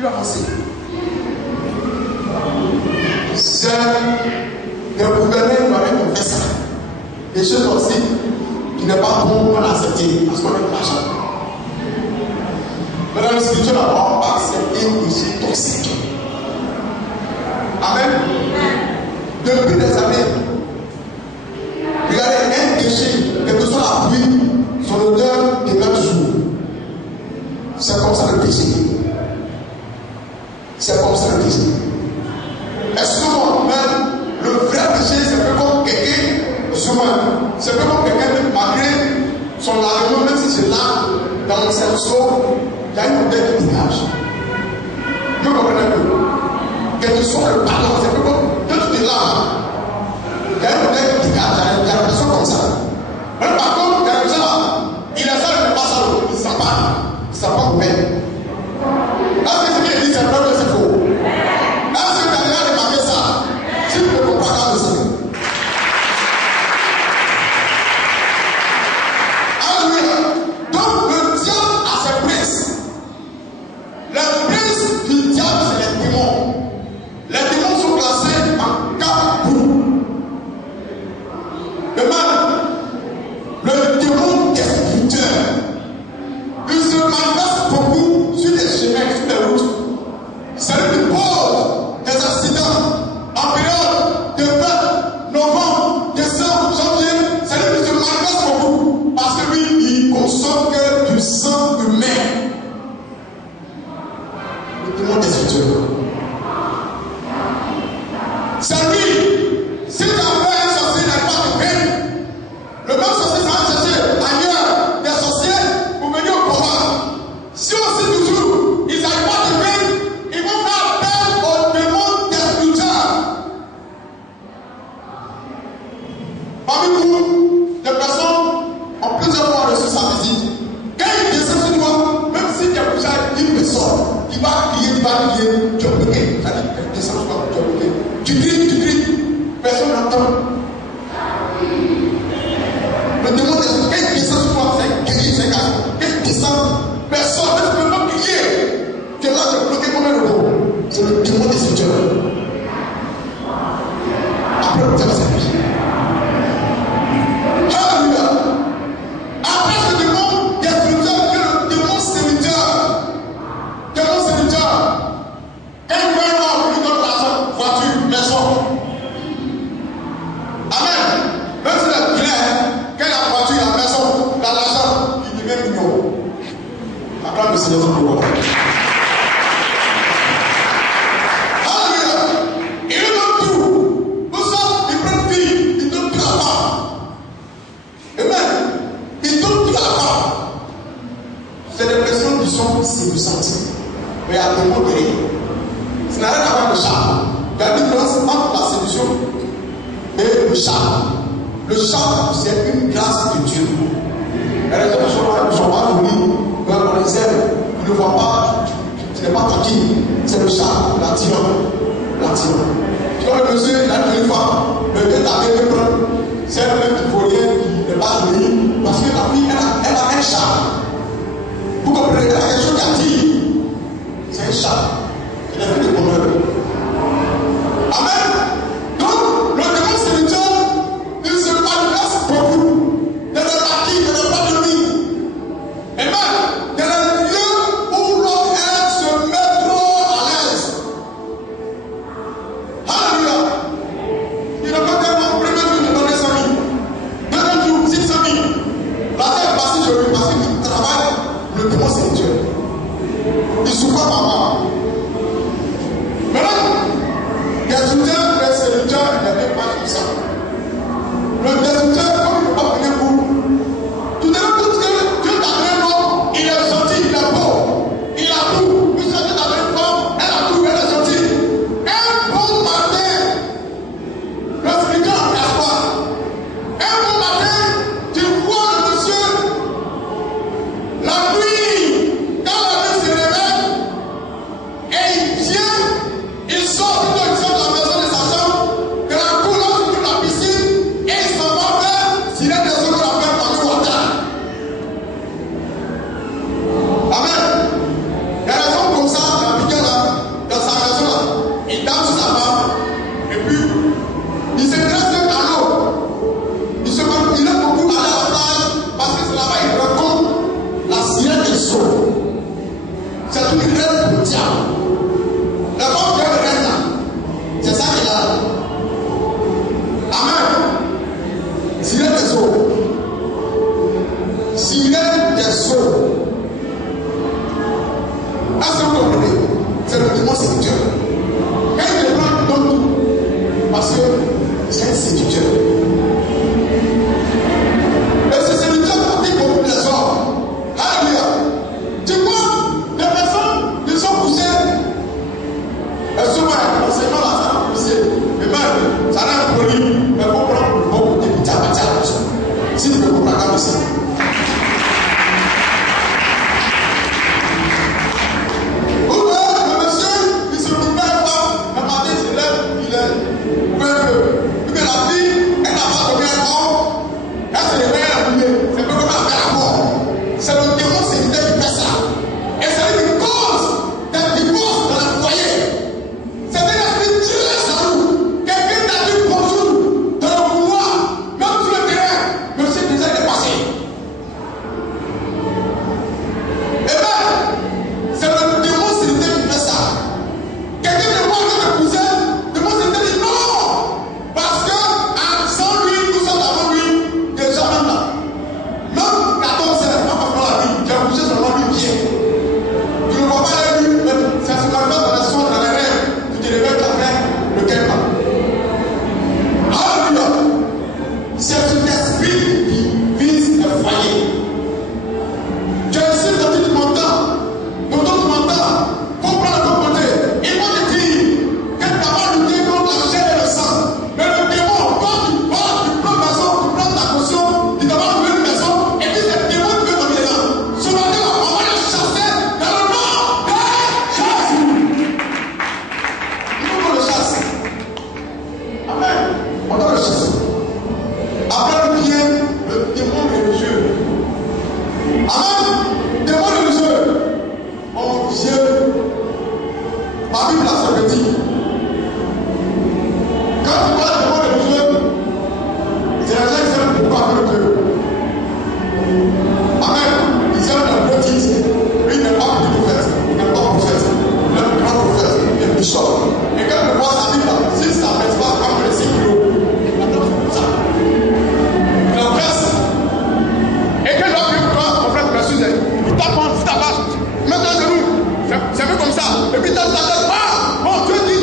Qui va penser? C'est des gouverneurs qui doivent faire ça. Des choses aussi qui n'est pas bon à accepter parce qu'on a de l'argent. Madame la Scripture d'abord pas accepter une péché toxique. Amen. Depuis des années, regardez un péché, quelle que soit la pluie, son odeur demeure toujours. C'est comme ça le péché. C'est comme ça le péché. Et souvent même, le vrai péché, c'est un peu comme quelqu'un, souvent, c'est un peu comme quelqu'un qui, malgré son lavement, même si c'est là, dans le cerceau, il y a une odeur qui dégage. Vous comprenez un peu? Quel que soit le pardon, c'est un peu comme quand tu te laves, il y a une odeur qui dégage, il y a l'impression comme ça. Mais par contre, il y a l'impression là, il a ça, il ne passe à l'eau, il ne sent pas. Il ne sent pas ouvert. Là, ce qu'il dit, c'est vrai que c'est faux. Là, ce que tu as déjà remarqué ça, si tu ne comprends pas, c'est ça. Alléluia. Donc, le diable a ses princes. Le prince du diable, c'est les démons. Les démons sont classés en 4 groupes. Le mal, le démon destructeur. Il se manifeste beaucoup sur les chemins, sur les routes. C'est lui qui cause des accidents en période de fête, novembre, décembre, janvier. C'est lui qui se manifeste beaucoup parce que lui, il consomme que du sang humain. Le démon destructeur. C'est lui. Si tu as fait un sorcier, il n'arrive pas à te peindre. Le même sorcier, ça va chercher ailleurs des sorciers pour venir au combat. Si aussi toujours, ils n'arrivent pas à te peindre, ils vont faire appel au démon destructeur. Parmi vous, des personnes ont plusieurs fois reçu sa visite. Quand il descend sur toi, même si tu as déjà une personne, il va crier, tu es bloqué. Ça dit, descends sur toi, tu es bloqué. Tu cries, personne n'entend. Le démon destructeur, quand il descend sur toi, c'est guéri, c'est calme. Quand il descend, personne ne peut pas crier. Tu es là, tu es bloqué comme un robot. C'est le démon destructeur. Après, le diable s'est pris. Alléluia. Après ce démon destructeur, il y a le démon séducteur. Démon séducteur. Quand il veut avoir une autre personne, voiture, maison. Amen. Même si c'est clair, quand il a la voiture, la maison, dans l'argent, il devient mignon. Acclame le Seigneur pour pouvoir. Alléluia. Il donne tout. Pour ça, il prend vie, il donne tout la femme. Amen. Il donne tout la femme. C'est des personnes qui sont séduisantes. Mais il y a des mots de rien. Ça n'a rien à voir avec le charme. Il y a une différence entre la séduction et le charme. Le charme, c'est une grâce de Dieu. Et les gens ne sont pas nourris, on les aime, ils ne voient pas, tu n'es pas tranquille. C'est le charme, l'attirant. Tu vois le monsieur, il a une femme, le gars t'avait de prendre, c'est le même qui vaut rien, qui n'est pas jolie, parce que la fille, elle a un charme. Vous comprenez, elle a quelque chose qui attire. C'est un charme. C'est la vie de bonheur. Amen. Donc, le démon séducteur, il se manifeste beaucoup. Dans le maquis, dans le pas de nuit. Amen. Dans les lieux où l'homme se met trop à l'aise. Alléluia. Il n'a pas tellement premier jour de donner 100 000. Deuxième jour, 600 000. La terre est passée sur lui parce qu'il travaille. Le démon séducteur. Il souffre pas par moi. Maintenant, les séducteurs, il n'y avait pas comme ça. Le destructeur, comme il ne peut pas venir pour. Tout à l'heure, tout ce que Dieu t'a donné un homme, il est gentil, il est beau, il a tout. Puis Dieu t'a donné une femme, elle a tout, elle est gentille. Un bon matin, le séducteur cache pas. Un bon matin, tu vois le monsieur, la nuit, quand la nuit se réveille, et il vient, il sort de la maison de sa chambre, de la couleur sur la piscine, et il s'en va vers s'il y a des autres qu'on appelle Manu Water. Amen. Il y a des hommes comme ça, dans la Bible, là, une reine pour diable. La femme qui est reine là, c'est ça qu'il a. Amen. S'il y a des eaux, s'il y a des eaux, est-ce que vous comprenez? C'est le démon séducteur. Quand il est blanc, il donne tout. Parce que c'est un séducteur. Et ce séducteur pratique beaucoup les hommes. Alléluia. Tu vois, les personnes qui sont poussées, elles sont pas l'enseignement là, ça va pousser. Mais même, ça n'a pas poli. Mais il faut prendre beaucoup de petits abattus. Si tu veux comprendre comme ça. C'est le démon séducteur qui fait ça. Et c'est une cause d'un divorce dans le foyer. C'est un esprit tiré sur nous. Quelqu'un t'a dit bonjour dans le couloir, même sur le terrain. Monsieur déjà dépassé. Et bien, c'est le démon séducteur qui fait ça. Quelqu'un te voit avec le cousin, le démon séducteur dit non. Parce que sans lui, nous sommes avant lui, déjà même là. Même 14 heures, tu as couché sur le pied. Tu ne vois pas la nuit, c'est ce qu'on appelle dans la sonde, dans les rêves. Tu te réveilles après le quel Alléluia. C'est un esprit qui vise le foyer. Tu es ici, tu m'entends. Tu m'entends. Comprends de ton côté. Il faut te dire que tu n'as pas lutté contre la chair et le sang. Mais le démon, quand tu prends maison, tu prends ta caution, tu t'as pas loué une maison, et puis c'est le démon qui veut dominer là. Ce matin, on va le chasser dans le nom de Jésus. Nous, on le chasse. Amen. On doit le chasser. Après vient le démon religieux. Amen. Démon religieux. On vient. Ma Bible a se dit. Quand tu vois le démon religieux, c'est la gens qui savent pourquoi avec Dieu. Amen. Ils aiment le petit. Lui, il n'est pas petit prophète. Il n'est pas prophète. Il est un grand prophète. Il est bishop. Et quand il voit sa Bible, si ça ne fait pas comme les 5 kilos, il attend comme ça. Il en presse. Et quand il va prier pour toi, mon frère, il tape en ta base. Mets-toi à genoux. C'est un peu comme ça. Et puis il tape ta tête. Ah! Bon, Dieu dit.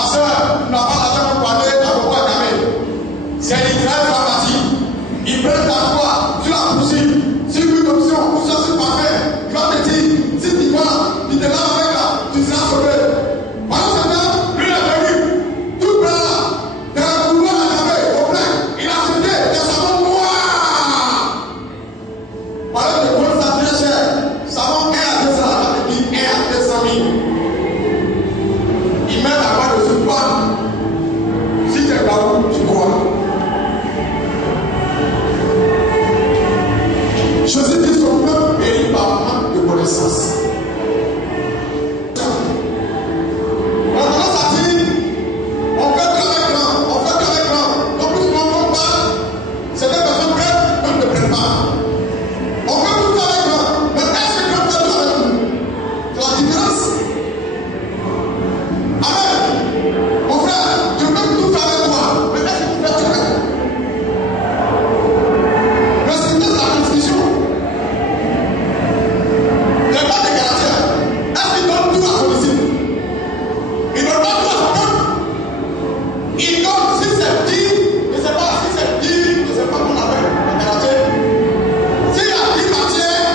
Ma soeur, tu n'as pas l'argent pour aller à Boko Haram. C'est l'Israël qui va partir. Ils prennent ta foi, tu la poursuis. Si une option, ou ça c'est parfait, il va te dire, si tu vas, tu te laves avec là, tu seras sauvé. Pendant ce temps, lui il est venu, tout plein là, dans un couloir à laver, au plein, il a jeté des savons noirs. Voilà que pour ça très cher, savon 1 à 200, il dit 1 à 200 000. Il met la main dessus, toi. Si tu es pas où, tu crois. Jésus dit son peuple périt par manque de connaissance. On commence à dire, on fait qu'avec grand, on fait qu'avec grand. Donc plus qu'on parle, c'est des personnes prêtes, même ne prennent pas. On fait tout avec grand, mais est-ce que Dieu fait tout avec nous? C'est la différence. Amen. Mon frère, je peux tout faire avec toi, mais est-ce que tu fais tout avec nous? Le Seigneur, c'est la discussion. Il n'y a pas de caractère. Est-ce qu'il donne tout à son disciple? Il ne donne pas tout à son peuple. Il donne si c'est dit, je ne sais pas si c'est dit, je ne sais pas qu'on appelle le caractère. S'il y a 10 matières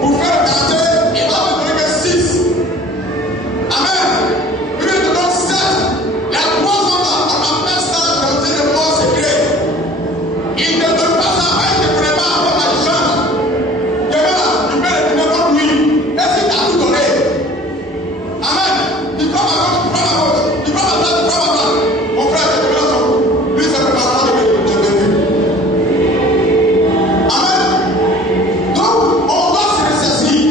pour faire le caractère, il va te donner que 6. Amen. Il te donne 7. Les 3 autres, on appelle ça comme si le mot secret. Il ne donne pas ça, il ne connaît pas avant la chance. Tu peux le donner comme lui. Est-ce qu'il t'a tout donné? Amen. Tu prends ma gauche, tu prends ma gauche. Tu prends ma droite, tu prends ma droite. Mon frère, je te mets ensemble. Lui, c'est le parent de je t'ai vu. Amen. Donc, on doit se ressaisir.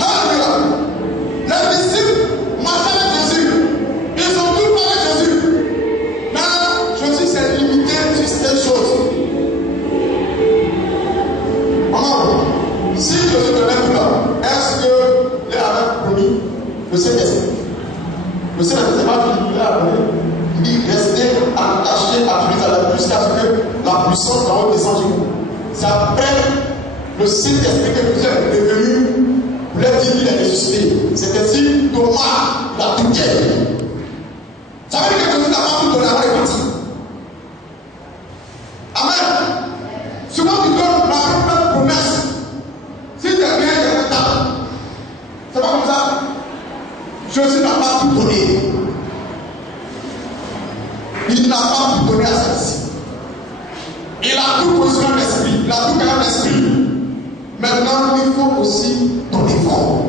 Alléluia. Les disciples marchaient avec Jésus. Ils ont tout fait avec Jésus. Mais Jésus s'est limité sur cette chose. Maman, si Jésus te met tout là, est-ce qu'il avait promis le Saint-Esprit? Le Saint-Esprit, c'est pas qu'il l'a promis. Il dit restez attachés à Jérusalem jusqu'à ce que la puissance d'en haut descende sur vous. C'est après le Saint-Esprit que vous êtes devenu, vous l'avez dit qu'il est ressuscité. C'est ainsi Thomas l'a tout dit. Ça veut dire que Jésus n'a pas tout donné avant de partir. Amen. Souvent tu donnes la première promesse. Si tu es bien, il y a un temps. C'est pas comme ça. Jésus n'a pas tout donné. Il n'a pas tout donné à ses disciples. Il a tout posé dans l'esprit. Il a tout créé dans l'esprit. Maintenant, il faut aussi donner fort.